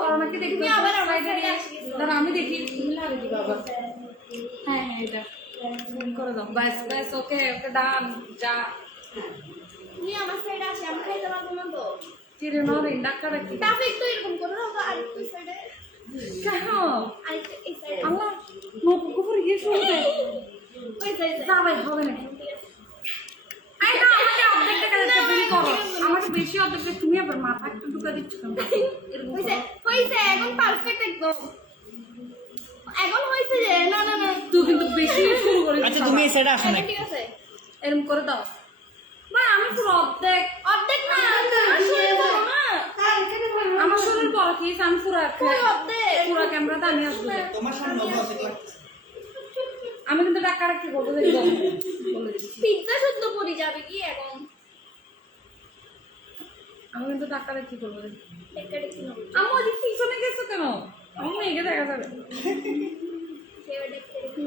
বড় নাকি দেখি আবার সাইডে আমি দেখি তুমি লাগে দিবা আবার হ্যাঁ হ্যাঁ এটা করে দাও বাস বাস ওকে ওকে ডান যা তুমি আমার সাইডে আসে আমি খাইতে পারবো না তো চিরে নরে ডাক্তার কি ট্রাফিক তো এরকম করে দাও তো আরেকটু সাইডে কেন আরেকটু এই সাইডে আল্লাহ নপুর কুকুর গিয়ে শুনতে ওই সাইডে যা ভাই হবে না আই না আমাকে অর্ধেকটা কাজটা বেশি করো আমাকে বেশি অর্ধেকটা তুমি আবার মাথা একটু ঢুকা দিচ্ছ কেন হইছে এখন পারফেক্ট একদম এখন হইছে যে না না না তুই কিন্তু বেশি শুরু করে আচ্ছা তুমি এই সাইডে আসো না ঠিক আছে এরকম করে দাও ভাই আমি পুরো অর্ধেক অর্ধেক না আসলে বলো না আমার শরীর বড় কি আমি পুরো অর্ধেক পুরো ক্যামেরাতে আমি আসবো তোমার সামনে বসে আমি কিন্তু টাকা কি করবো দেখবো বলে দিচ্ছি পিজ্জা শুদ্ধ পড়ে যাবে কি এখন আমি কিন্তু টাকা কি করবো দেখবো ডেকারে কি হবে আমি ওই পিছনে গেছো কেন আমি মেয়েকে দেখা যাবে কেউ ডেকারে কি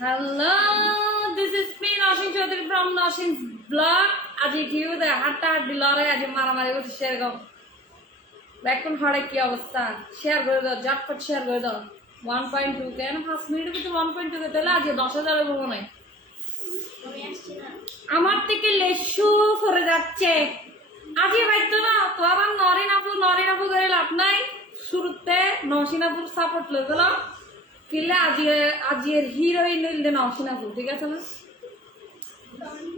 Hello, this is me Noshin Chaudhary from Noshin's blog. আজি কি হতে হাঁটা হাঁটি লড়াই আজি মারামারি করছে সেরকম এখন হরে কি অবস্থা শেয়ার করে দাও ঝটপট শেয়ার করে দাও 1.2 কেন 5 মিনিটের ভিতরে 1.2 কে দিলে আজ 10,000 বলবো নাই আমি আসছি না আমার থেকে লেসু করে যাচ্ছে আজি বাইতো না তো আবার নরিনাপুর করে লাভ নাই শুরুতে নসিনাপুর সাপোর্ট লই গেল কিলে আজিয়ের হিরোইন হইলে নসিনাপুর ঠিক আছে না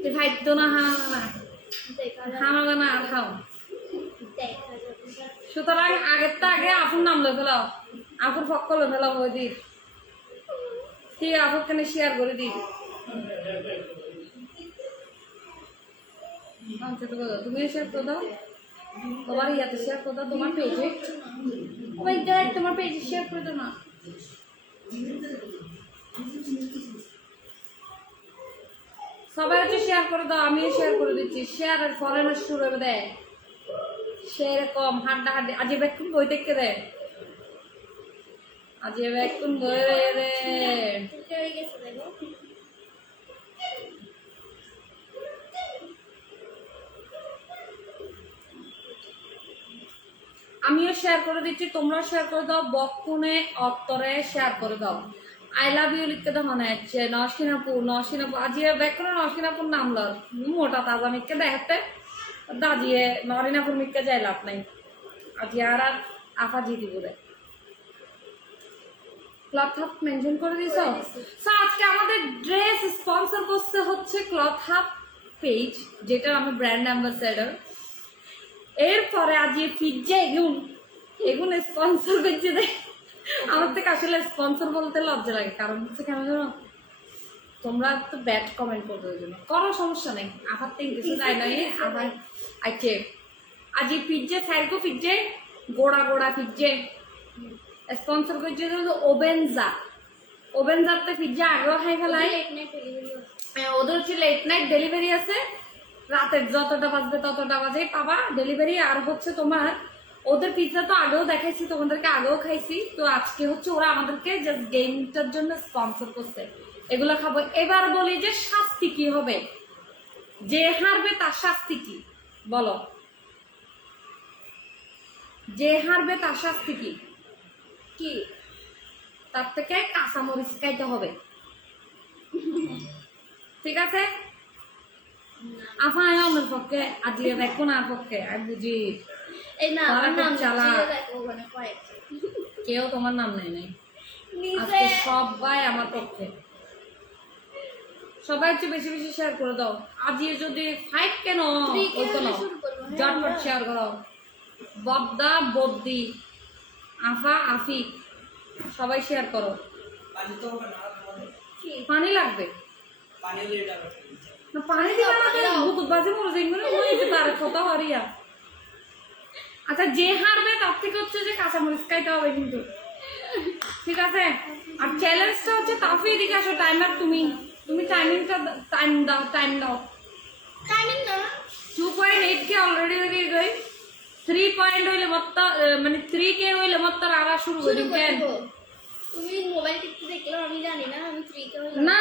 তুই ভাইতো না হানা না আর খাও সুতরাং আগের তো আগে আপুর নাম লই গেল আপুর পক্ষ লই গেল ওই দিন ঠিক আপুর কেন শেয়ার করে দিই তুমি শেয়ার করে দাও তোমার ইয়াতে শেয়ার করে দাও তোমার পেজে ওই দেখ তোমার পেজে শেয়ার করে দাও না সবাই হচ্ছে শেয়ার করে দাও আমিও শেয়ার করে দিচ্ছি শেয়ারের ফরেনার শুরু হবে দেয় শেয়ার কম হাড্ডা হাড্ডি আজ বেকুন বই দেখতে দেয় আজ বেকুন বই রে হয়ে গেছে দেখো আমিও শেয়ার করে দিচ্ছি তোমরা শেয়ার করে দাও বকুনে অত্তরে শেয়ার করে দাও আই লাভ ইউ লিখতে তো মনে হচ্ছে নসিনাপুর আজিয়ে বেকুনে নসিনাপুর নাম লর মোটা তাজা মিক্কে দেখাতে দাজিয়ে নরিনাপুর মিক্কে যাই লাভ নাই আজি আর আফা জিতি বলে ক্লথ হাব মেনশন করে দিছ আজকে আমাদের ড্রেস স্পন্সর করতে হচ্ছে ক্লথ হাব পেজ যেটা আমি ব্র্যান্ড অ্যাম্বাসেডর এরপরে আজ পিজ্জা এগুন স্পন্সর করছে দেয় আমার থেকে আসলে স্পন্সর বলতে লজ্জা লাগে কারণ হচ্ছে কেন জানো তোমরা তো ব্যাড কমেন্ট করবে ওই জন্য কোনো সমস্যা নেই আবার থেকে কিছু যায় না আবার আইছে আজ এই পিজ্জা সাইকো পিজ্জে গোড়া পিজ্জে স্পন্সর করছে ওভেনজারতে পিজ্জা আগেও খাই ফেলাই ওদের হচ্ছে লেট নাইট ডেলিভারি আছে রাতের যতটা বাজবে ততটা বাজে পাবা ডেলিভারি আর হচ্ছে তোমার ওদের পিৎজা তো আগেও দেখাইছি তোমাদেরকে আগেও খাইছি তো আজকে হচ্ছে ওরা আমাদেরকে জাস্ট গেমটার জন্য স্পন্সর করছে এগুলো খাবো এবার বলি যে শাস্তি কি হবে যে হারবে তার শাস্তি কি বলো যে হারবে তার শাস্তি কি কি তার থেকে কাঁচামরিচ খাইতে হবে ঠিক আছে আফায় আমার পক্ষে আজিয়ে দেখো না পক্ষে আমি বুঝি এই না আমার নাম চালা দেখো ওখানে কয়েকটা কেউ তোমার নাম নেই নাই নিজে আজকে সবাই আমার পক্ষে সবাই একটু বেশি বেশি শেয়ার করে দাও আজিয়ে যদি 5 কেন ওই তো না ঝটপট শেয়ার করো বদ্দা বদ্দি আফা আফি সবাই শেয়ার করো পানি লাগবে না পানি দিবা না তো ভূত বাজে মরে যাইগুলো হইতে পারে কত হরিয়া আচ্ছা যে হারবে তার থেকে হচ্ছে যে কাঁচামরিচ খাইতে হবে কিন্তু ঠিক আছে আর চ্যালেঞ্জটা হচ্ছে তাফি এদিকে আসো টাইমার তুমি টাইমিংটা টাইম দাও টাইমিং না 2.8 কে অলরেডি হয়ে গই 3 পয়েন্ট হইলে মত মানে 3 কে হইলে মত আর শুরু করে কেন তুমি মোবাইল টিপতে দেখলে আমি জানি না আমি 3 কে না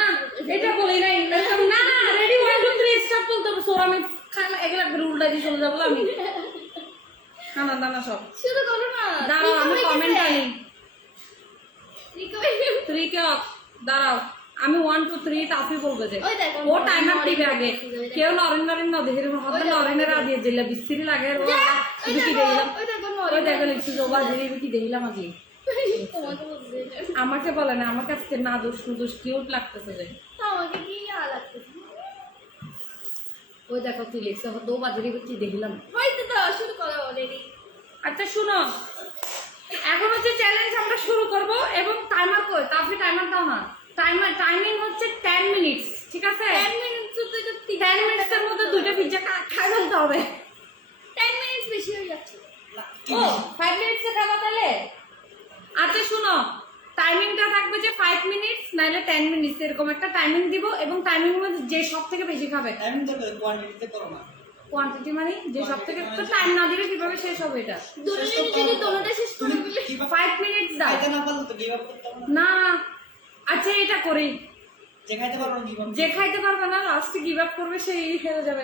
এটা বলে উল্টা দিয়ে চলে যাবো আমি খানা দানা সব শুরু করো না দাঁড়াও আমি কমেন্ট আনি রিকভারি 3 কে দাঁড়াও আমি 1 2 3 তাফি বলবো যে ওই দেখো, ও টাইমার দিবে আগে ওই দেখো। কেউ নরেন নরেন ন দেখে হবে নরেনের আদিয়ে দিলে বিস্তিরি লাগে ও ওই কি দেখো দেখলাম ওই দেখো ওই দেখো লিখছি যে ওবা ধীরে কি দেখলাম আজকে তোমাকে বলতে আমাকে বলে না আমার কাছে না দোষ নুদোষ কিউট লাগতেছে যে আমাকে কি লাগতেছে ওই দেখো কি লিখছে দো বাজারে কি দেখলাম হয়তো তো শুরু করো অলরেডি আচ্ছা শুনো এখন হচ্ছে চ্যালেঞ্জ আমরা শুরু করব এবং টাইমার কই তাফি টাইমার দাও না টাইমিং হচ্ছে 10 মিনিটস ঠিক আছে 10 মিনিট তো 10 মিনিটসের মধ্যে দুটো পিজ্জা খাই ফেলতে হবে 10 মিনিট বেশি হয়ে যাচ্ছে ও 5 মিনিটসে খাবা তাহলে আচ্ছা শুনো টাইমিংটা থাকবে যে 5 মিনিটস নাইলে 10 মিনিটস এরকম একটা টাইমিং দিব এবং টাইমিং মধ্যে যে সব থেকে বেশি খাবে টাইম তো কোয়ান্টিটিতে করো না কোয়ান্টিটি মানে যে সব থেকে তো টাইম না দিলে কিভাবে শেষ হবে এটা দুটো মিনিট যদি দোনোটা শেষ করে দিলে 5 মিনিটস দাও খাইতে না পারলে তো গিভ আপ করতে হবে না না আচ্ছা এটা করি যে খাইতে পারো না গিভ আপ যে খাইতে পারবে না লাস্টে গিভ আপ করবে সেই হেরে যাবে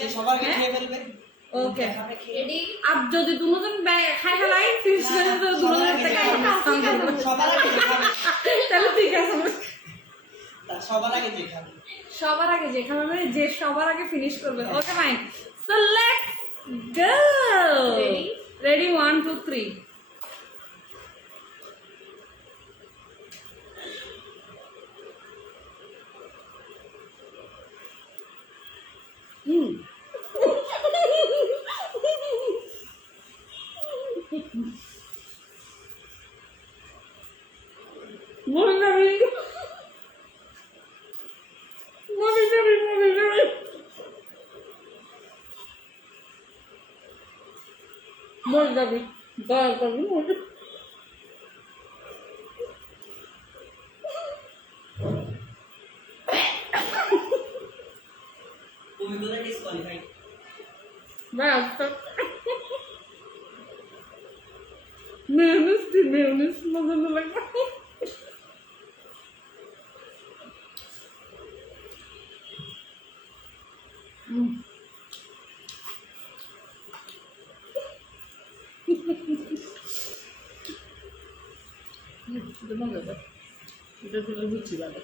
যে সবার আগে খেয়ে ফেলবে ওকে রেডি আর যদি দুজন খাই ফেলাই ফিনিশ করে তো দুজন থেকে সবার আগে যে খাবে তাহলে ঠিক আছে সবার আগে যে খাবে সবার আগে যে খাবে মানে যে সবার আগে ফিনিশ করবে okay fine so let's go ready 1 2 3 মরে যাবি দয়া করবি মরে তুমি বলে ডিসকোয়ালিফাই ব্যাস মেয়নিস মজা না লাগবে এটা তো বুঝছি লাগে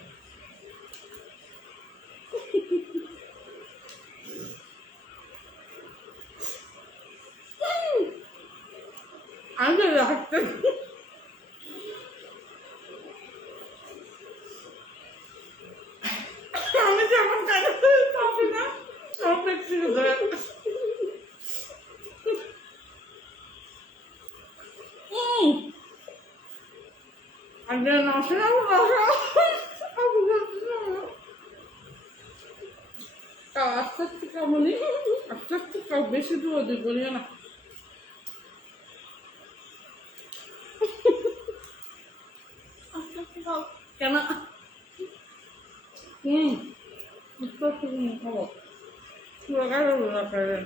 আগে রাখতে আমি যেমন কাজে পাবি না সব দেখছি আগে নশো আস্তে আস্তে কামনি আস্তে আস্তে বেশি দূর দিই বলিও না আস্তে আস্তে খাও কেন একটু একটু খাবো পুরো গাড়ি রাখাবে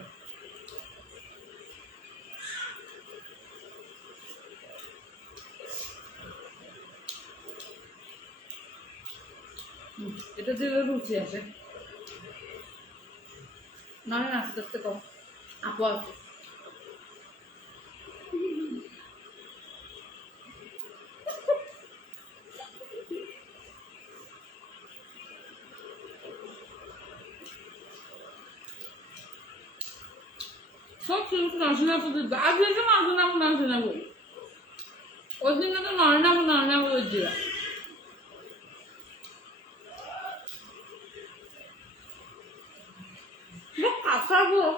এটা দিলে রুচি আছে না না আস্তে আস্তে কম আপু আছে সব কিন্তু নাচনা পদ্ধতি আজ এসে নাচনা বই ওই দিনকে তো নয় বই দিলা কাঁচা বল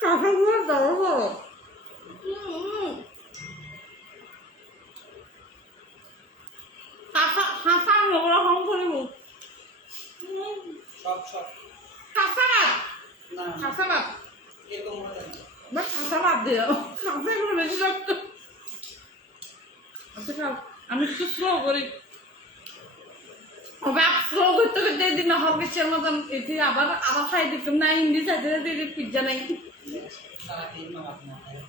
কাঁচা বল দাও বল কাঁচা নোংরা কম করিব সব কাঁচা না কাঁচা ভাত এরকম হবে না বা কাঁচা ভাত দিও কাঁচা এগুলো বেশি লাগতো আচ্ছা খাও আমি একটু স্লো করি স্লো করতে করতে দিন হরকেশের মতন এটি আবার খাই দিতাম না হিন্দি চাইতে পিজ্জা নাই সারাদিন ভাত না খায়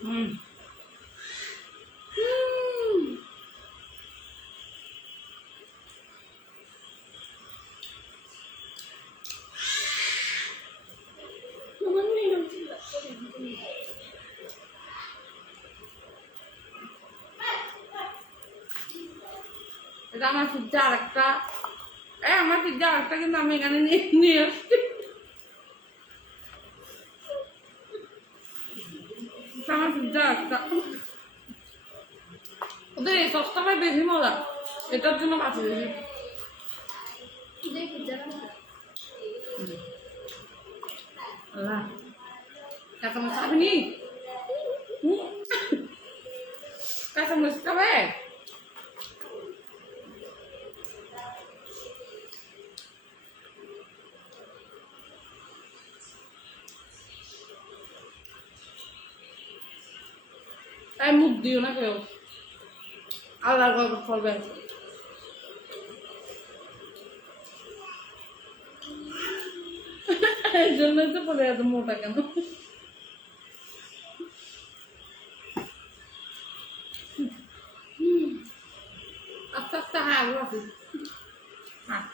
হুম আমার মেয়ে ছিল এটা আমার পিজ্জা আর একটা আমার পিজ্জা আর একটা কিন্তু আমি এখানে নিয়ে নিয়ে আসছি আমার পিজ্জা একটা ওদের এই সস্তাটাই বেশি মজা এটার জন্য কাছে বেশি দেখি জানা আল্লাহ কাঁচামরিচ খাবি কাঁচামরিচ খাবে তাই মুখ দিও না কেউ আল্লাহর গল্প করবে এই জন্যই তো পরে এত মোটা কেন আস্তে আস্তে হ্যাঁ আগে রাখি হ্যাঁ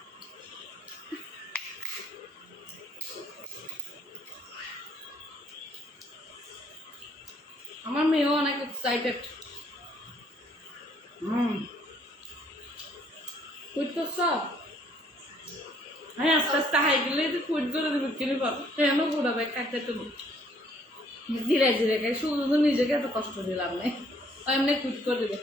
আমার মেয়েও অনেক এক্সাইটেড কুইট করছ হ্যাঁ আস্তে আস্তে হাই গেলে তো কুইট করে দেবে কিনে পাবো কেন ঘুরাবে কাটতে তুমি ধীরে ধীরে খাই শুধু তো নিজেকে এত কষ্ট দিলাম না এমনি কুইট করে দেবে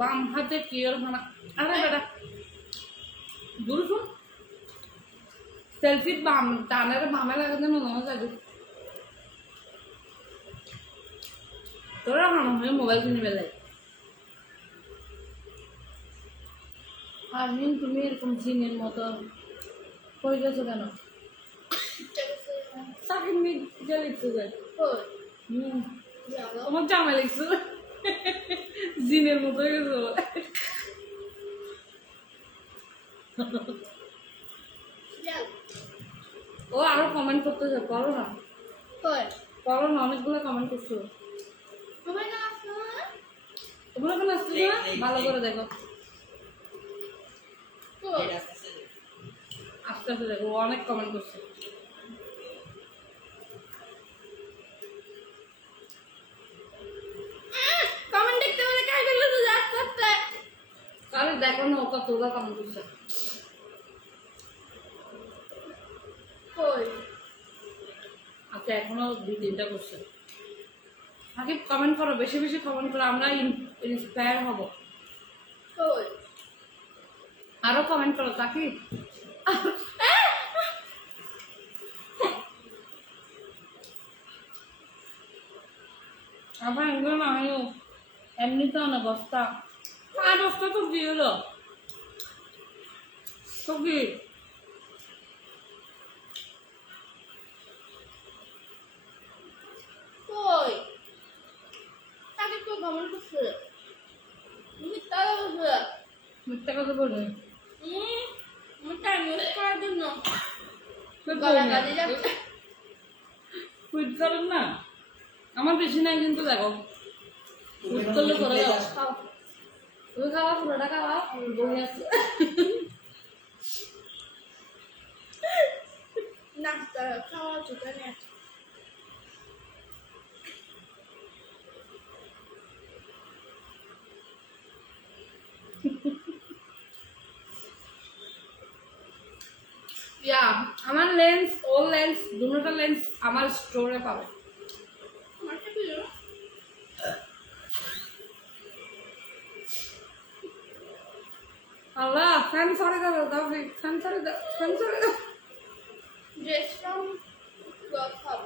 বাম হাতে ক্লিয়ার ভানা আরে বেটা দূর শুন সেলফি বাম টানের বামে লাগাতে মনে যাবে তোরা হানো হয়ে মোবাইল কিনে বেলায় আর মিন তুমি এরকম জিনের মতো করে গেছো কেন সাকিব মিট যা লিখতে যায় আমার জামা লিখছো জিনের মতো হয়ে গেছে ও আরো কমেন্ট করতেছে করো না করো না অনেকগুলো কমেন্ট করছো তোমরা কেন আসছো না ভালো করে দেখো আস্তে আস্তে দেখো ও অনেক কমেন্ট করছে কমেন্ট দেখতে বলে কাই গেল তো আস্তে আস্তে তাহলে দেখো না ও কতগুলো কমেন্ট করছে কই আচ্ছা এখনো 2-3টা করছে আগে কমেন্ট করো বেশি বেশি কমেন্ট করো আমরা ইন্সপায়ার হব কই আরো কমেন্ট করো তাকি আবার এগুলো না হয় এমনিতেও না বস্তা আর বস্তা তো কি হলো তো কি কই তাকে তো কমেন্ট করছে মিথ্যা বলছে মিথ্যা কথা বলবে আমি টাইম ওয়েস্ট করার জন্য তুই গলা কাজে যাচ্ছে টুইট করেন না আমার বেশি নাই কিন্তু দেখো টুইট করলে করে দাও খাও তুমি খাওয়া পুরোটা খাওয়া বই আছে না খাওয়া চুকানে আছে ইয়া আমার লেন্স ওল লেন্স দুটোটা লেন্স আমার স্টোরে পাবে মারতে দিও আল্লাহ ফ্যান সরে দাও দাও ফ্যান সরে দাও ফ্যান সরে দাও ড্রেস ফ্রম ক্লথ হাব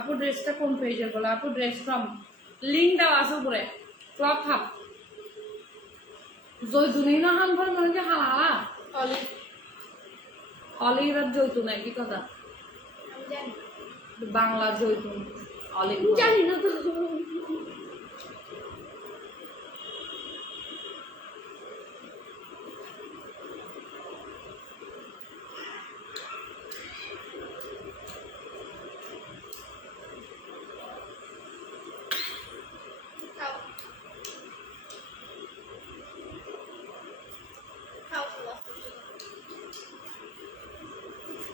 আপু ড্রেসটা কোন পেজে বলো আপু ড্রেস ফ্রম লিঙ্ক দেওয়া আছে উপরে ক্লথ হাব জয় দুনিয়া হান ভরে মনে কি হালা হালা অলিভ অলিভ আর জৈতুন একই কথা, আমি জানি বাংলা জৈতুন অলিভ। জানি না তো। খাও খাও খাও।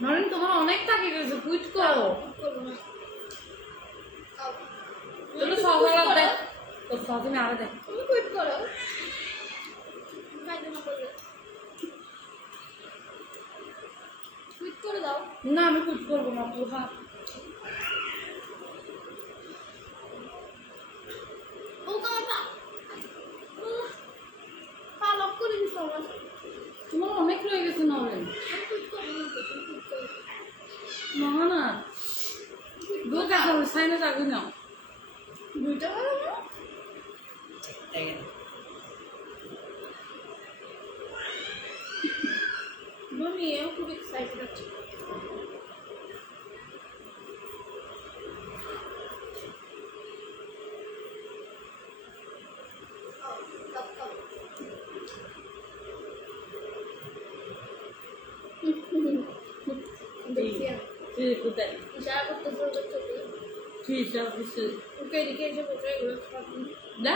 নরেন তোমার অনেক টাকা গেছে, কুইট করো। করবো না। খাও। তুমি সকালে দেখ তো তুমি আরো দেখ। তুমি কুইট করো। খাইতে না করলে। কুইট করে দাও। না আমি কুইট করবো না, তুই খা। ও তোমার পা পা লক করে দিছো আমার। তোমার অনেক রয়ে গেছে নরেন। আমি কুইট করবো না তো, তুমি কুইট করো। মহা না দুধ দেখা সাইনে যাবি না। দুইটা ভালো না? তাই না? আমি এও খুব এক্সাইটেড আছি। দেখছি আমি। কোথায় ইশারা করতেছে ওদের চোখে। ঠিক আছে ওকে এদিকে এসে বসে এগুলো খাবি। না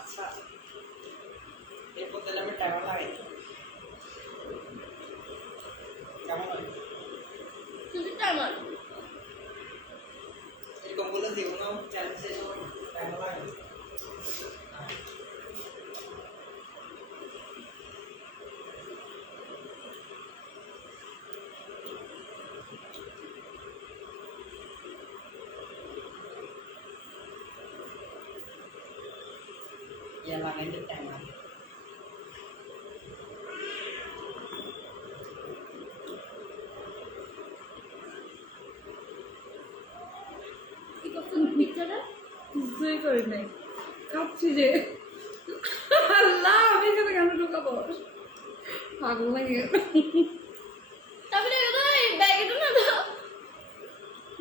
আচ্ছা এরপর তাহলে আমি টাইমার লাগাই, কেমন হয়? শুধু টাইমার। এরকম বলে যে কোনো চ্যালেঞ্জ শেষ হবে টাইমার লাগাই। ইয়া লাগাই দিতে টাইমার। কি করছো পিকচারে? কিছুই করি নাই, খাচ্ছি যে। আল্লাহ আমি এখানে কেন ঢুকাবো, পাগল লাগে। তারপরে এই ব্যাগটা না দাও।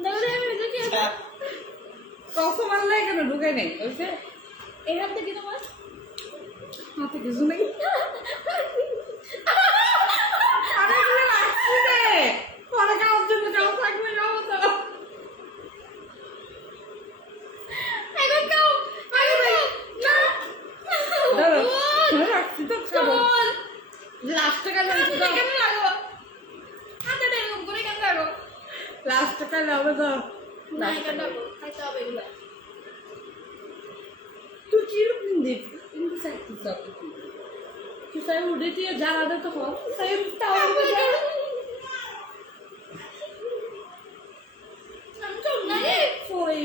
তাহলে আমি এটা কি আছে? কখন আল্লাহ এখানে ঢুকাই নাই ওইসে এই হাত থেকে তোমার হাতে কিছু নেই। আরে এগুলো রাখছি রে, পরে খাওয়ার জন্য যাও থাকবে যাও তো। এখন খাও। আগে না। দাঁড়াও, রাখছি তো খাবো। লাস্ট টাকা লাগবে তো, কেন লাগো? হাতে এরকম করে কেন লাগো? লাস্ট টাকা লাগবে তো। না এটা লাগো। খাইতে হবে এগুলো। তুই কিরকম দেখ কিন্তু চাইতে চাপ তুই সাই উঠে দিয়ে জানা দে তো হল সাই তাও আমি তো না রে। পরে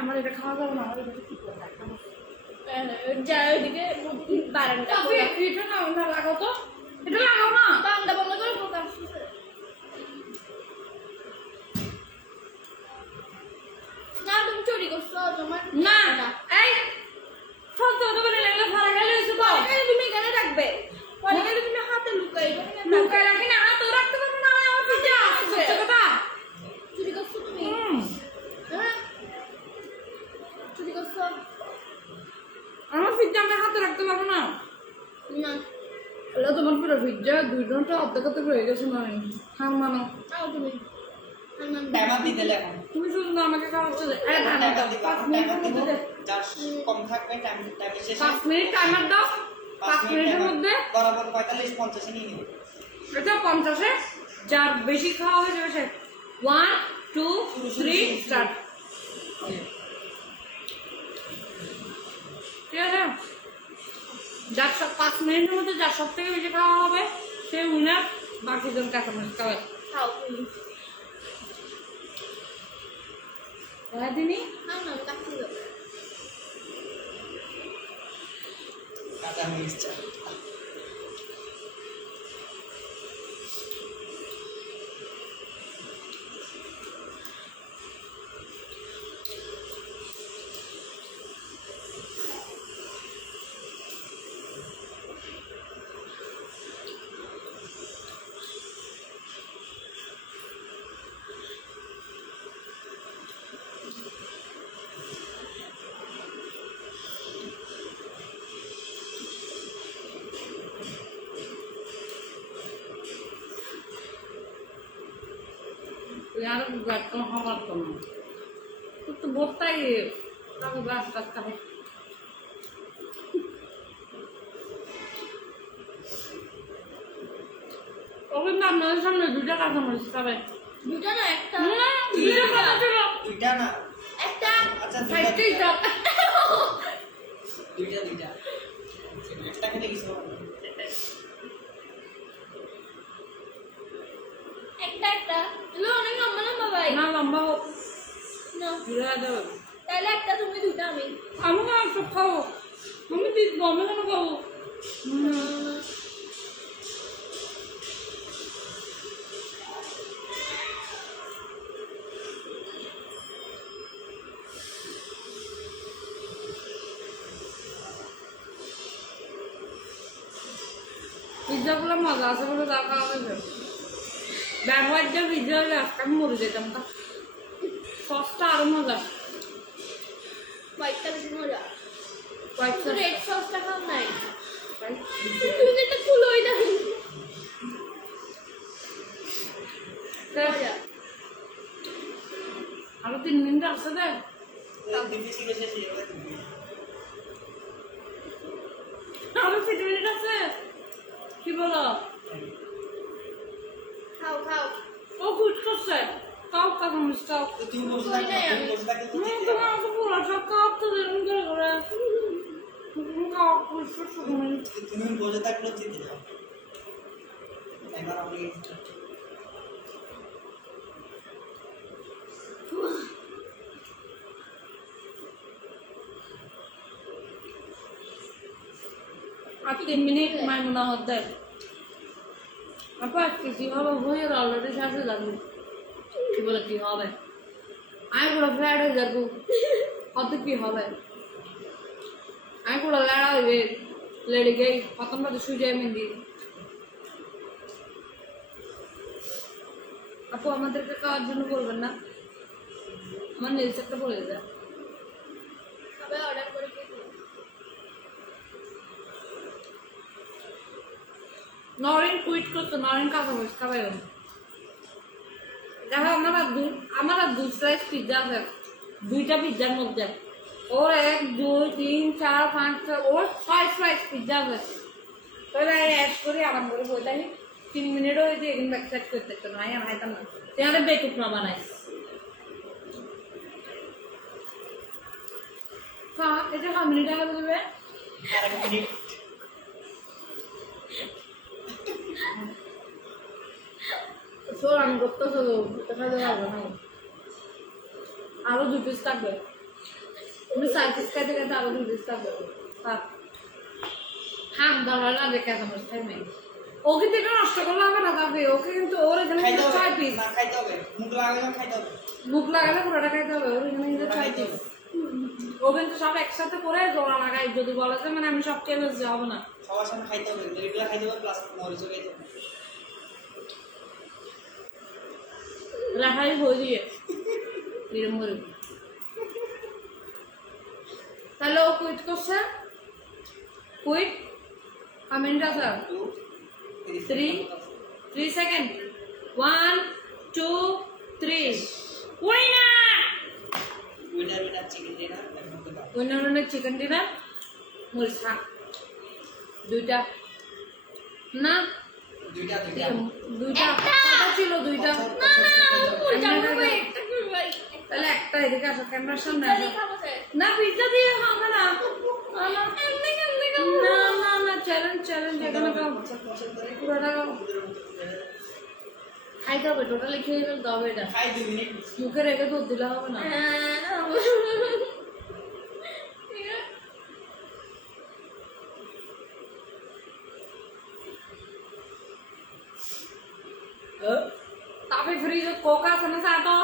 আমার এটা খাওয়া যাবে না, আমার এটা কি করবো যা ওইদিকে বারান্দা এটা না না লাগাও তো, এটা লাগাও না। বারান্দা বন্ধ করে প্রকাশ না। তুমি চুরি করছো তোমার না এই ফটো তো বলে লাগলে ভাড়া গেলে হইছে তো পরে তুমি এখানে রাখবে। পরে গেলে তুমি হাতে লুকাই লুকায় রাখি না, হাতও রাখতে পারবো না, আমার পিঠে আছে সত্যি কথা। চুরি করছো তুমি। হ্যাঁ চুরি করছো আমার পিঠে আমি হাতে রাখতে পারবো না। না। আল্লাহ তোমার পুরো পিজ্জা 2 ঘন্টা অর্ধেক অর্ধেক রয়ে গেছে না, খান মানো খাও তুমি। টাইমার দিতে লাগবে। তুমি শুধু না আমাকে খাওয়াচ্ছো যে টাইমার দিব, 5 মিনিটের টাইমার দিব। মধ্যে যার কম থাকবে টাইম শেষে 5 মিনিট টাইমার দাও, 5 মিনিটের মধ্যে বরাবর 45-50 নিয়ে নিব। এটা 50-এ যার বেশি খাওয়া হয়ে যাবে সে 1 2 3 স্টার্ট। ঠিক আছে, যার সব 5 মিনিটের মধ্যে যার সব থেকে বেশি খাওয়া হবে সে উইনার, বাকি জন কাঁচামরিচ খাবে। খাও তুমি। দিনই না না কাটতে দাও। কাঁচা মরিচ চা यार बैठ कर हम बात करना तो बोलता ही तब बात करता है ওকে না আপনাদের সামনে দুইটা কাঁচা মরিচ খাবে দুটো না একটা দুইটা কাঁচা ছিল দুইটা না একটা আচ্ছা সাইডটাই যাও দুইটা দুইটা একটা খেলে কিছু হবে না। একটা এগুলো অনেক লম্বা লম্বা ভাই না লম্বা হোক না ঘুরে দেবে তাহলে একটা তুমি দুটো আমি আমি না সব খাবো আমি ঠিক গমে কেন খাবো পিৎজাগুলো মজা আছে বলে তার খাওয়া হয়েছে ব্যবহার যে পিৎজা হলে আজকে আমি মরে যেতাম তা সসটা আরো মজা হোয়াইটটা বেশি মজা হোয়াইট তো রেড সসটা খাও নাই সস তুমি যেটা খুলো ওইটা মজা আরো 3 মিনিট আছে দে দিদি ছিল শেষ হয়ে গেছে আরো 3 মিনিট আছে কি বলো খাও খাও ও কুট করছে কাউ কাউ মিস্টাও তো তুমি বসে থাকো তুমি বসে থাকো তো ঠিক আছে। তোমার তো পুরো সব কাপ তো দেন করে করে তুমি কাউ কুট করছে তুমি বসে থাকলে জিতে যাও এবার আমি আর 3 মিনিট মাইমুনা হতে আপা কি হবে হয়ে গেল অলরেডি শেষ হয়ে যাবে কি বলে কি হবে আমি পুরো ফ্ল্যাট হয়ে যাবো কত কি হবে আমি পুরো লড়া হইবে লেডি গই প্রথম বাদে সুজে মেহেন্দি আপু আমাদেরকে খাওয়ার জন্য বলবেন না আমার নেলস একটা বলে দেয় সবাই অর্ডার করে খেয়ে নরেন টুইট করতো নরেন কাঁচা মরিচ খাবে দেখো আমার দু স্লাইস পিৎজা আছে দুইটা পিৎজার মধ্যে ওর 1 2 3 4 5 6 ওর 6 স্লাইস পিৎজা আছে তাহলে অ্যাড করে আরাম করে বলতাম 3 মিনিটও হয়েছে এখানে ব্যাকসাইড করতে তো নাই আর হাইতাম না তাহলে বেকুপ না বানাই হ্যাঁ এটা হাফ মিনিট আগে দেবে আর এক মিনিট তোর আমি করতে চলো দেখা যাবে না আরো 2 পিস থাকবে তুমি 4 পিস খাইতে খাইতে আরো 2 পিস থাকবে হ্যাঁ দাঁড়ালে আগে কেমন খাই নাই ওকে থেকে নষ্ট করলে হবে না তবে ওকে কিন্তু ওর এখানে খাইতে 6 হবে পিস না খাইতে হবে মুখ লাগালে খাইতে হবে মুখ লাগালে পুরোটা খাইতে হবে ওর এখানে কিন্তু 6 পিস ও কিন্তু সব একসাথে করে জোড়া লাগাই যদি বলা যায় মানে আমি সব খেয়ে ফেলছি হবে না সবার সামনে খাইতে হবে এগুলা খাইতে হবে প্লাস মরিচও খাইতে হবে রাখাই হয়ে দিয়ে এরম করে তাহলে ও কুইট করছে কুইট কমেন্ট আছে 3 second 1 2 3 winner winner chicken dinner winner chicken dinner মরিচ খা দুইটা না দুইটা দুইটা কত ছিল দুইটা না উল্টা করবে একটা করবে তাহলে একটা এদিকে আসো ক্যামেরার সামনে তাহলে আসো খাবো স্যার না পিজ্জা দিয়ে হবে না এমনি না না না চ্যালেঞ্জ এখানে খাও পুরোটা খাও খাইতে হবে টোটালি খেয়ে ফেলতে হবে এটা খাই 2 মিনিট মুখে রেখে দুধ দিলে হবে না Tapi freezer coca sana satu.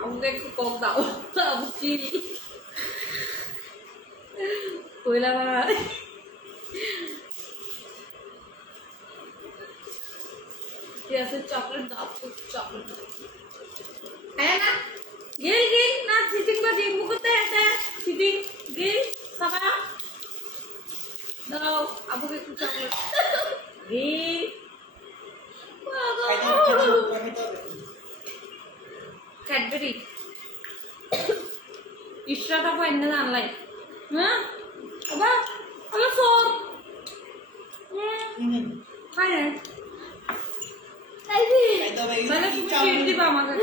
Aku kayak si coke tau. Aku ciri. Kuila ba. Ya se chocolate daw, chocolate. Ayan na. Gil, gil, na sitting ba di mo ko te, sitting, gil, sama. Daw, aku kayak chocolate. Gil. Cadbury. Ishra apa ini nanlai? Hah? Apa? Apa sop? Kaya? Mana tu shit di bawah makan?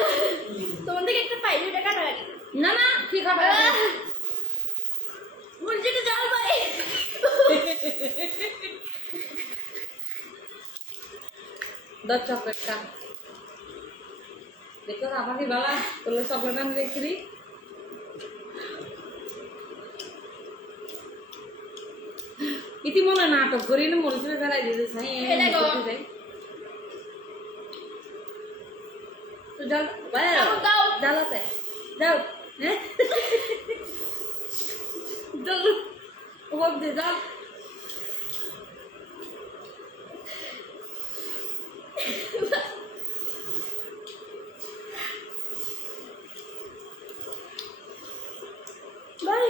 তোমার থেকে একটা পাইলে ওটা কাটাকাটি Na na, ঠিক আছে. মুরগিটা জাল ভাই Dah chocolate ka. Dekho apa sih bala? Kalau chocolate an dekri. Iti mona natok kori na mori sile sarai dide sai. Ele go. तो जल দাও डालते जाओ जल वो दे जा ভাই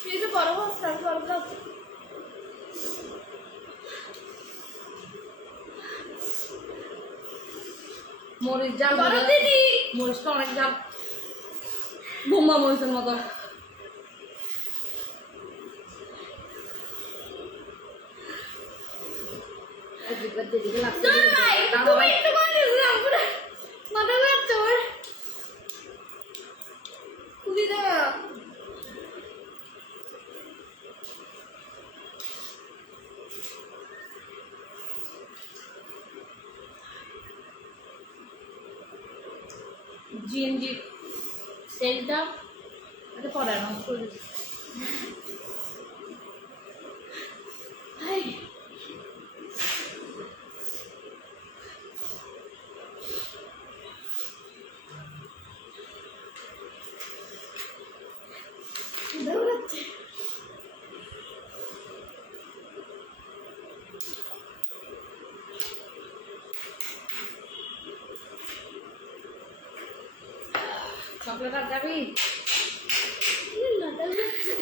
ফ্রিজে বড় বস্তা বড় বস্তা মরিচ জাল বড় দিদি মরিচটা অনেক জাল বোম্বা মরিচের মতো দূর ভাই তুমি একটু করে দিছিলাম পুরো মাথা ব্যথা ওর খুবই দাও জিএনজি সেলটা এটা পরে অ্যানাউন্স করে দিচ্ছি ভাই দৌড়াচ্ছে চকলেট আর যাবি মাথা ঘুরছে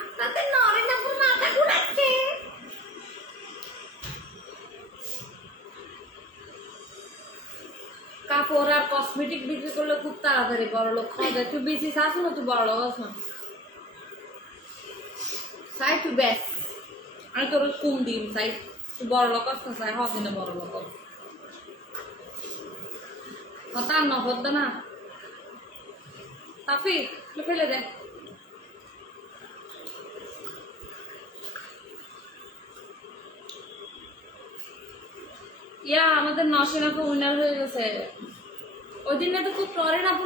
আপনাদের নরে না পুরো মাথা ঘুরাচ্ছে কাপড় আর কসমেটিক বিক্রি করলে খুব তাড়াতাড়ি বড় লোক খাওয়া যায় তুই বেশি চাস না তুই বড় লোক আস না চাই তুই ব্যাস আমি তোর কম দিন চাই তুই বড় লোক আস না চাই হবে না বড় লোক তার না হতো না তাপি ফেলে দে ইয়া আমাদের নশেন আপু উইনার হয়ে গেছে ওই দিন তো খুব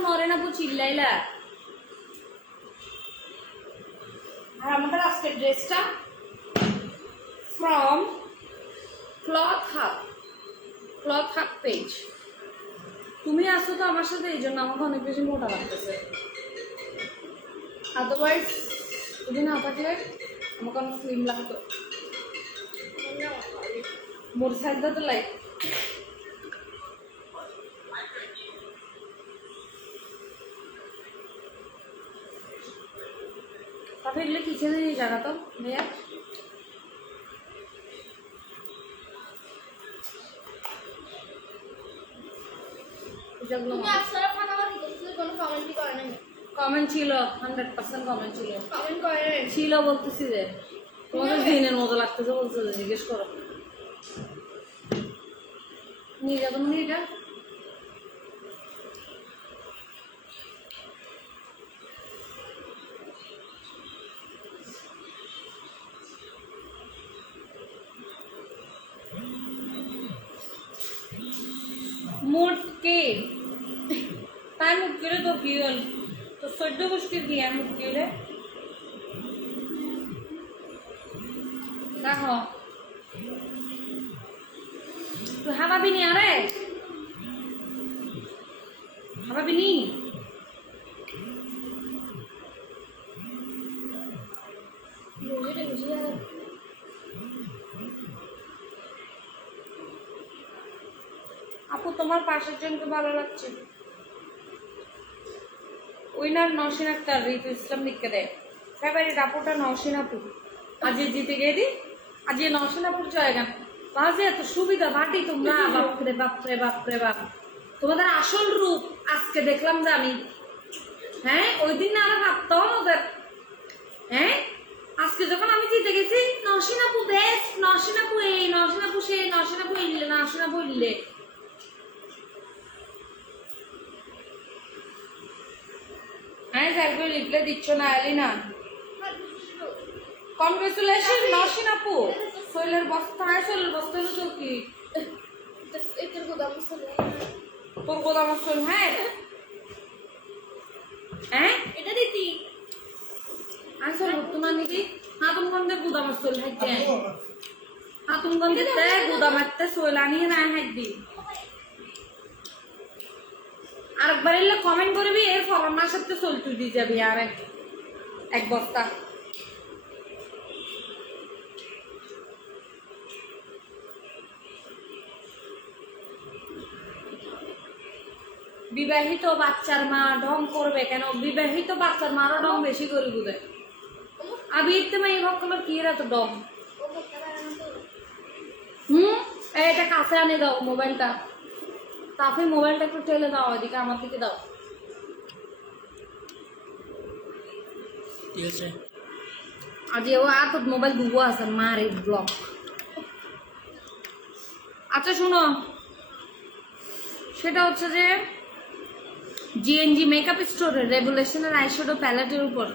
নরেন আপু চিল্লাইলা আর আমাদের আজকের ড্রেসটা ফ্রম ক্লথ হাব পেজ তুমি আসো তো আমার সাথে এই জন্য আমাকে অনেক বেশি মোটা লাগতেছে আদারওয়াইজ যদি না থাকলে আমাকে অনেক স্লিম লাগতো মোর সাইডটা তো লাইক তারপরে এগুলো কিচেনের এই জায়গা তো ভাইয়া এগুলো তুমি আসলে ফাঁকাবাদি করছিলে কোনো কমেন্টই করে নাই কমেন্ট ছিল 100% কমেন্ট ছিল কমেন্ট করে নাই ছিল বলতেছি যে তোমাদের দিনের মতো লাগতেছে বলছে যে জিজ্ঞেস করো নিয়ে যাবো না এটা মোট কে তাই মুখ করে তো কি হল তো তো 14 গোষ্ঠীর বিয়ে মুক্তি হলে দেখো তুই হাবাবি নি আরে হাবাবি নি আপু তোমার পাশের জনকে ভালো লাগছে উইনার নওশিন আক্তার রিতু ইসলাম লিখকে দেয় ফেভারিট আপুটা নওশিন আপু আজ জিতে গেলি আজ নওশিন আপুর জায়গা বাজে এত সুবিধা ভাটি তোমরা বাপরে বাপরে বাপরে বাপ তোমাদের আসল রূপ আজকে দেখলাম যে আমি হ্যাঁ ওই দিন না আরো ভাবতাম ওদের হ্যাঁ আজকে যখন আমি জিতে গেছি নওশিন আপু বেস্ট নওশিন আপু এই নওশিন আপু সেই নওশিন আপু ইল্লে নওশিন আপু ইল্লে হ্যাঁ যাইবে রিপ্লাই দিচ্ছ না এলি না কংগ্রেচুলেশন নওশিন আপু সোহেলের বস্তা হ্যাঁ সোহেলের বস্তা হলো তো কি তোর গোদাম সোহেল হ্যাঁ হ্যাঁ এটা দিতি আসল তোমার নাকি হাতুমগঞ্জের গোদাম সোহেল হাইতে হাতুমগঞ্জের গোদামাতে সোহেল আনিয়ে না হাইদি আরেকবার এলে কমেন্ট করবি এর ফরমার সাথে সোল তুই দিয়ে যাবি আর এক বস্তা বিবাহিত বাচ্চার মা ঢং করবে কেন বিবাহিত বাচ্চার মারও ঢং বেশি করে বুঝে আমি ইত্তেমা এই ভক্কলের কি এরা তো ঢং এটা কাছে আনে দাও মোবাইলটা তাফি মোবাইলটা একটু ঠেলে দাও ওইদিকে আমার দিকে দাও ঠিক আছে আজ ও আর তো মোবাইল ডুবো আছে মার এই ব্লক আচ্ছা শুনো সেটা হচ্ছে যে জিএনজি মেকআপ স্টোরের রেগুলেশনের আইশ্যাডো প্যালেটের উপর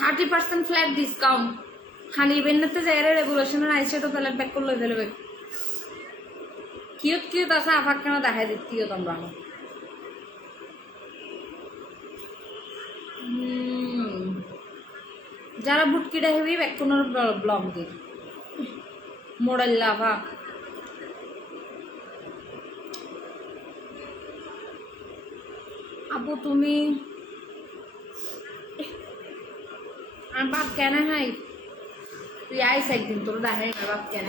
30% ফ্ল্যাট ডিসকাউন্ট খালি ইভেন্টতে যাই রেগুলেশনের আইশ্যাডো প্যালেট ব্যাক করলে ফেলবে কিউট কিউট আছে আফাক কেন দেখাই দিচ্ছিও তোমরা যারা বুটকিটা হেবি ব্যাক কোনো ব্লগ দিই মোড়াল লাভা আপু তুমি আর বাপ কেন হাই তুই আইস একদিন তোর দেখাই না বাপ কেন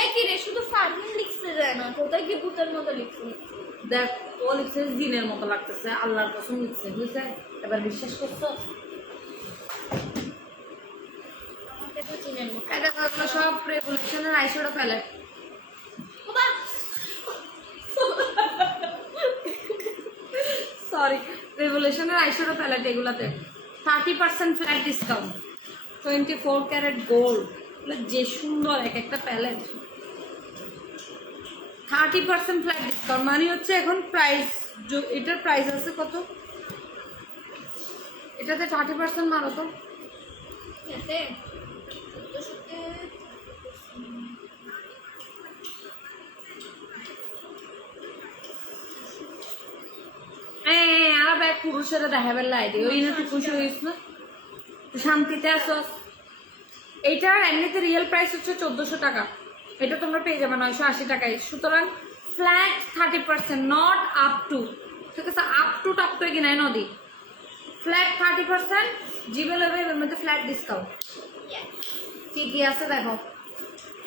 এই কি রে শুধু ফার্মিং লিখছে যায় না কোথায় কি ভূতের মতো লিখছে দেখ ও লিখছে দিনের মতো লাগতেছে আল্লাহর কসম লিখছে বুঝছে এবার বিশ্বাস করছো আমাকে তো চিনেন না এটা হলো সব রেগুলেশনের আইশ্যাডো প্যালেট বাবা সরি রেভলিউশনের আইশ্যাডো প্যালেট এগুলাতে 30% ফ্ল্যাট ডিসকাউন্ট 24 ক্যারেট গোল্ড যে সুন্দর এক একটা প্যালেট 30% ফ্ল্যাট ডিসকাউন্ট মানে হচ্ছে এখন প্রাইস এটার প্রাইস আছে কত এটাতে 30% মারো তো এতে আর এক পুরুষেরা দেখাবার লাইতে ওই না তুই খুশি হইস না তুই শান্তিতে আসস এইটার এমনিতে রিয়েল প্রাইস হচ্ছে 1400 টাকা এটা তোমরা পেয়ে যাবে 980 টাকায় সুতরাং ফ্ল্যাট 30% নট আপ টু ঠিক আছে আপ টু টাপ তো কি নাই নদী ফ্ল্যাট 30% জিবে লেবে এর মধ্যে ফ্ল্যাট ডিসকাউন্ট কি কি আছে দেখো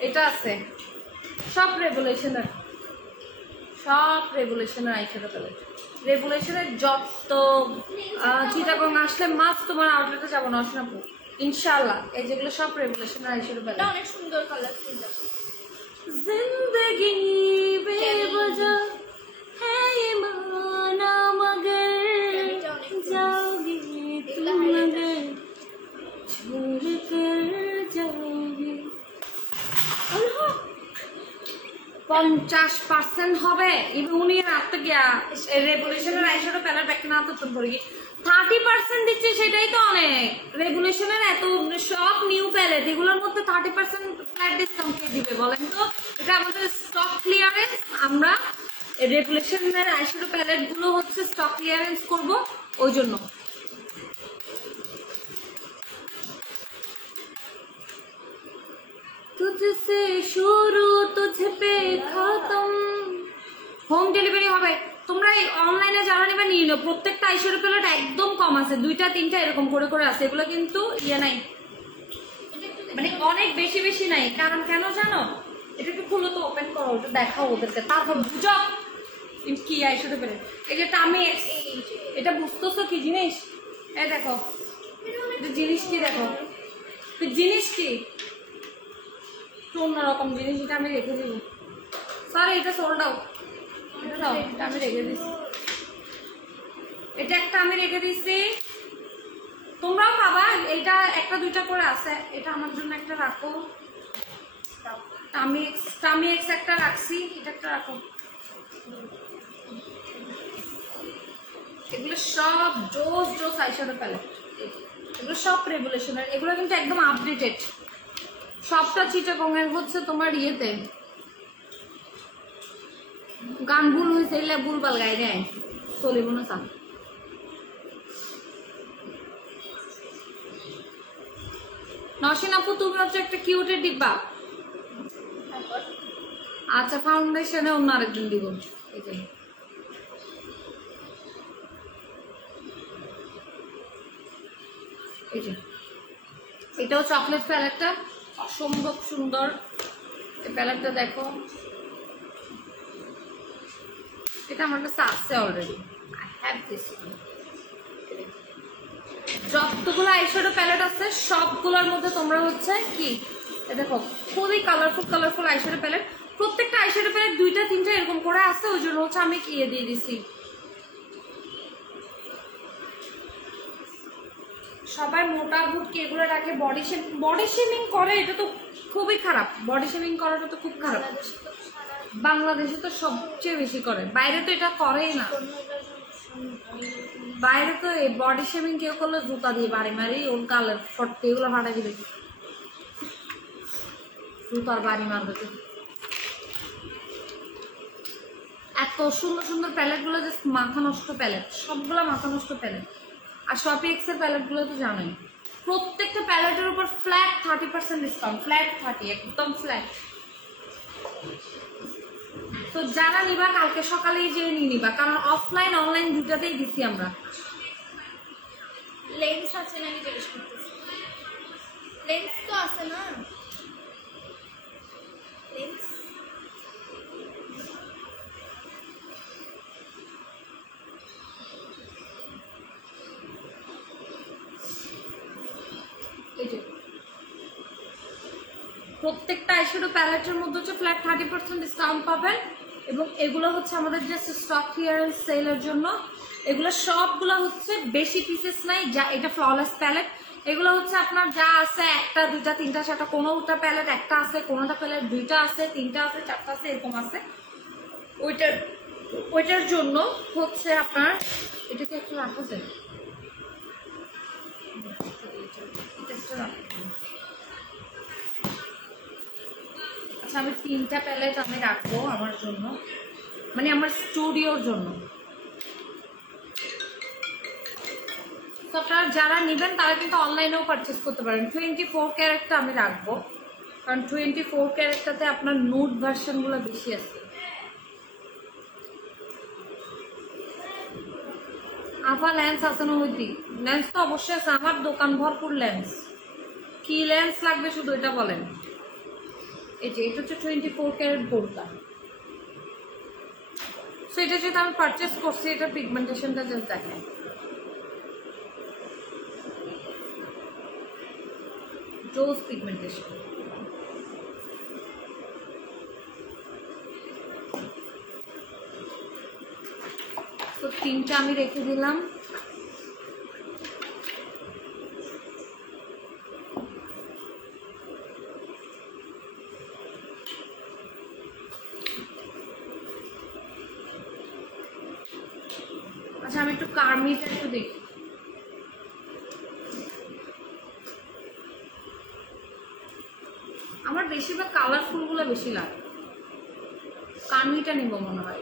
এটা আছে সব রেগুলেশনের আইশ্যাডো প্যালেট রেগুলেশনের যত চিটাগং আসলে মাস তোমার আউটলেটে যাবো নশনাপুর ইনশাআল্লাহ এই যেগুলো সব রেগুলেশনের আইশ্যাডো প্যালেট অনেক সুন্দর কালার ছিল जिंदगी बेवजह है ये माना मगर जाओगी तुम मगर छोड़ कर जाओगी 50% হবে উনি রাখতে গিয়া রেগুলেশনের আইশ্যাডো প্যালেট ব্যাক না তো তুমি পড়ি 30% দিচ্ছে সেটাই তো অনেক রেগুলেশনের এত সব নিউ প্যালেট এগুলোর মধ্যে 30% ফ্ল্যাট ডিসকাউন্ট কে দিবে বলেন তো এটা আমাদের স্টক ক্লিয়ারেন্স আমরা রেগুলেশনের আইশ্যাডো প্যালেট গুলো হচ্ছে স্টক ক্লিয়ারেন্স করব ওই জন্য। তুঝসে শুরু তুঝে পে খতম। হোম ডেলিভারি হবে, তোমরা অনলাইনে যারা নেবে নিয়ে নাও। প্রত্যেকটা আইশ্যাডো প্যালেট একদম কম আছে, 2টা 3টা এরকম করে করে আছে। এগুলো কিন্তু ইয়ে নাই, মানে অনেক বেশি বেশি নাই। কারণ কেন জানো, এটা একটু খুলো তো, ওপেন করো, ওটা দেখাও ওদেরকে, তারপর বুঝো কি আইশ্যাডো প্যালেট। এই যে টামি এক্স, এটা বুঝতেছো কি জিনিস? এই দেখো, এটা জিনিস কি দেখো, জিনিস কি অন্যরকম জিনিস। এটা আমি রেখে দিব, সরি এটা সোল্ড আউট। এটা দাও, এটা আমি রেখে দিচ্ছি, এটা একটা আমি রেখে দিচ্ছি, তোমরাও খাবা। এটা একটা 2টা করে আছে, এটা আমার জন্য একটা রাখো। টামি এক্স একটা রাখছি, এটা একটা রাখো। এগুলো সব জোস জোস আইশ্যাডো প্যালেট, এগুলো সব রেগুলেশনের। এগুলো কিন্তু একদম আপডেটেড, সবটা চিটাগংয়ের হচ্ছে তোমার ইয়েতে। গান ভুল হয়েছে, এলে ভুলবাল গাই দেয়, চলিব না চান। নসীন আপু, তুমি হচ্ছে একটা কিউটের ডিব্বা। আচ্ছা, ফাউন্ডেশনে অন্য আরেকজন দিব। এই যে এই যে এটাও চকলেট প্যালেটটা, অসম্ভব সুন্দর এই প্যালেটটা। দেখো, এটা আমার কাছে আছে অলরেডি, আই হ্যাভ দিস। যতগুলো আইশ্যাডো প্যালেট আছে সবগুলোর মধ্যে তোমরা হচ্ছে কি, দেখো খুবই কালারফুল কালারফুল আইশ্যাডো প্যালেট। প্রত্যেকটা আইশ্যাডো প্যালেট 2টা 3টা এরকম করে আছে, ওই জন্য হচ্ছে আমি কি দিয়ে দিছি। সবাই মোটা ভুটকি এগুলো রাখে, বডি শেমিং করে, এটা তো খুবই খারাপ। বডি শেমিং করাটা তো খুব খারাপ। বাংলাদেশে তো সবচেয়ে বেশি করে, বাইরে তো এটা করেই না। বাইরে তো এই বডি শেমিং কেউ করলে জুতা দিয়ে বাড়ি মারি, ওর গালের ফটকে এগুলো ফাটা দিবে, জুতার বাড়ি মারবে। এত সুন্দর সুন্দর প্যালেট গুলো, জাস্ট মাথা নষ্ট প্যালেট, সবগুলো মাথা নষ্ট প্যালেট। আর শপি এক্সের প্যালেট গুলো তো জানোই, প্রত্যেকটা প্যালেটের উপর ফ্ল্যাট 30% ডিসকাউন্ট, ফ্ল্যাট 30, একদম ফ্ল্যাট। তো যারা নিবা কালকে সকালেই যেয়ে নিয়ে নিবা, কারণ অফলাইন অনলাইন দুটাতেই দিচ্ছি আমরা। লেন্স আছে নাকি জিজ্ঞেস করতেছি? লেন্স তো আছে না? লেন্স প্রত্যেকটা আইশ্যাডো প্যালেটের মধ্যে হচ্ছে ফ্ল্যাট 30% ডিসকাউন্ট পাবেন। এবং এগুলো হচ্ছে আমাদের যে স্টক ক্লিয়ারেন্স সেলের জন্য, এগুলো সবগুলো হচ্ছে বেশি পিসেস নাই। যা এটা ফ্ললেস প্যালেট, এগুলো হচ্ছে আপনার যা আছে 1টা 2টা 3টা 4টা, কোনোটা প্যালেট 1টা আছে, কোনোটা প্যালেট 2টা আছে, 3টা আছে, 4টা আছে, এরকম আছে। ওইটার জন্য হচ্ছে আপনার এটাকে একটু রাখা যায়, আচ্ছা আমি 3টা প্যালেট আমি রাখবো আমার জন্য, মানে আমার স্টুডিওর জন্য। তো আপনারা যারা নেবেন তারা কিন্তু অনলাইনেও পারচেস করতে পারেন। 24 ক্যারেটটা আমি রাখবো, কারণ 24 ক্যারেটটাতে আপনার নোট ভার্সনগুলো বেশি আছে। আফা লেন্স আছে না? ওই দিক লেন্স তো অবশ্যই আছে, আমার দোকান ভরপুর লেন্স। কি লেন্স লাগবে শুধু এটা বলেন। এই যে এটা হচ্ছে 24 ক্যারেট গোল্ডটা। সো এটা যেটা আমি পারচেস করছি, এটা পিগমেন্টেশনটা জাস্ট দেখায়, জোস পিগমেন্টেশন। তো 3টা আমি রেখে দিলাম। আচ্ছা আমি একটু কার্মিটা একটু দেখি। আমার বেশিরভাগ কালারফুল গুলো বেশি লাগে, কার্মিটা নিব মনে হয়।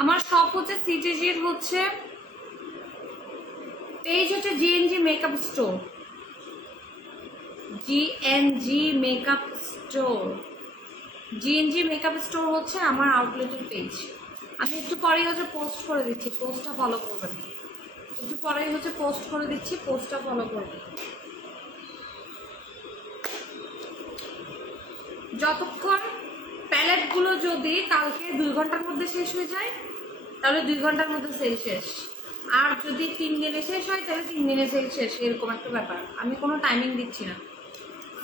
আমার শপ হচ্ছে সিটিজির হচ্ছে পেজ হচ্ছে GNG makeup store, GNG makeup store, GNG makeup store হচ্ছে আমার আউটলেটের পেজ। আমি একটু পরেই হচ্ছে পোস্ট করে দিচ্ছি, পোস্টটা ফলো করবেন। একটু পরেই হচ্ছে পোস্ট করে দিচ্ছি, পোস্টটা ফলো করবেন। যতক্ষণ প্যালেটগুলো যদি কালকে 2 ঘন্টার মধ্যে শেষ হয়ে যায় তাহলে 2 ঘন্টার মধ্যে সেল শেষ, আর যদি 3 দিনে শেষ হয় তাহলে 3 দিনে সেল শেষ, এরকম একটা ব্যাপার। আমি কোনো টাইমিং দিচ্ছি না।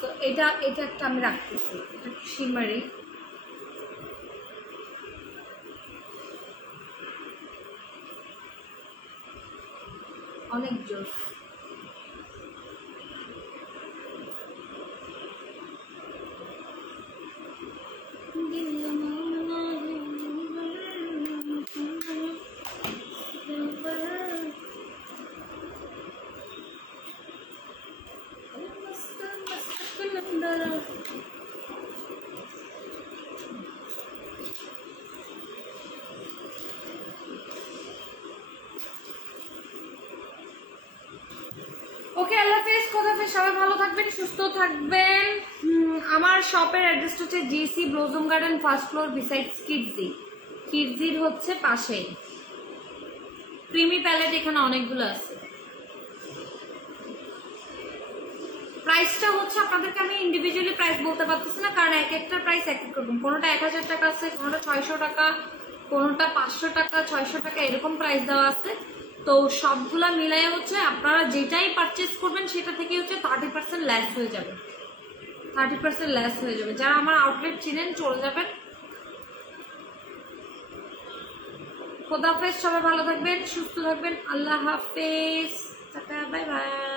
তো এটা একটা আমি রাখতেছি, এটা শিমারি। অনেক জোস। ওকে, আল্লাহ হাফেজ, খোদা হাফেজ, সবাই ভালো থাকবেন, সুস্থ থাকবেন। আমার শপের অ্যাড্রেসটা হচ্ছে GC blossom garden, first floor, beside Kidzee. কিডজির হচ্ছে পাশেই ক্রিমি প্যালেট, এখানে অনেকগুলো আছে। প্রাইসটা হচ্ছে আপনাদেরকে আমি ইন্ডিভিজুয়ালি প্রাইস বলতে পারতেছি না, কারণ এক একটা প্রাইস এক এক রকম। কোনোটা 1000 টাকা আছে, কোনোটা 600 টাকা, কোনোটা 500 টাকা, 600 টাকা, এরকম প্রাইস দেওয়া আছে। তো সবগুলা মিলাই হচ্ছে আপনারা যেটাই পারচেস করবেন সেটা থেকে হচ্ছে 30% লেস হয়ে যাবে, 30% লেস হয়ে যাবে। যারা আমার আউটলেট চিনেন চলে যাবেন। খোদা হাফেজ, সবাই ভালো থাকবেন, সুস্থ থাকবেন, আল্লাহ হাফেজ, টাটা, বাই বাই।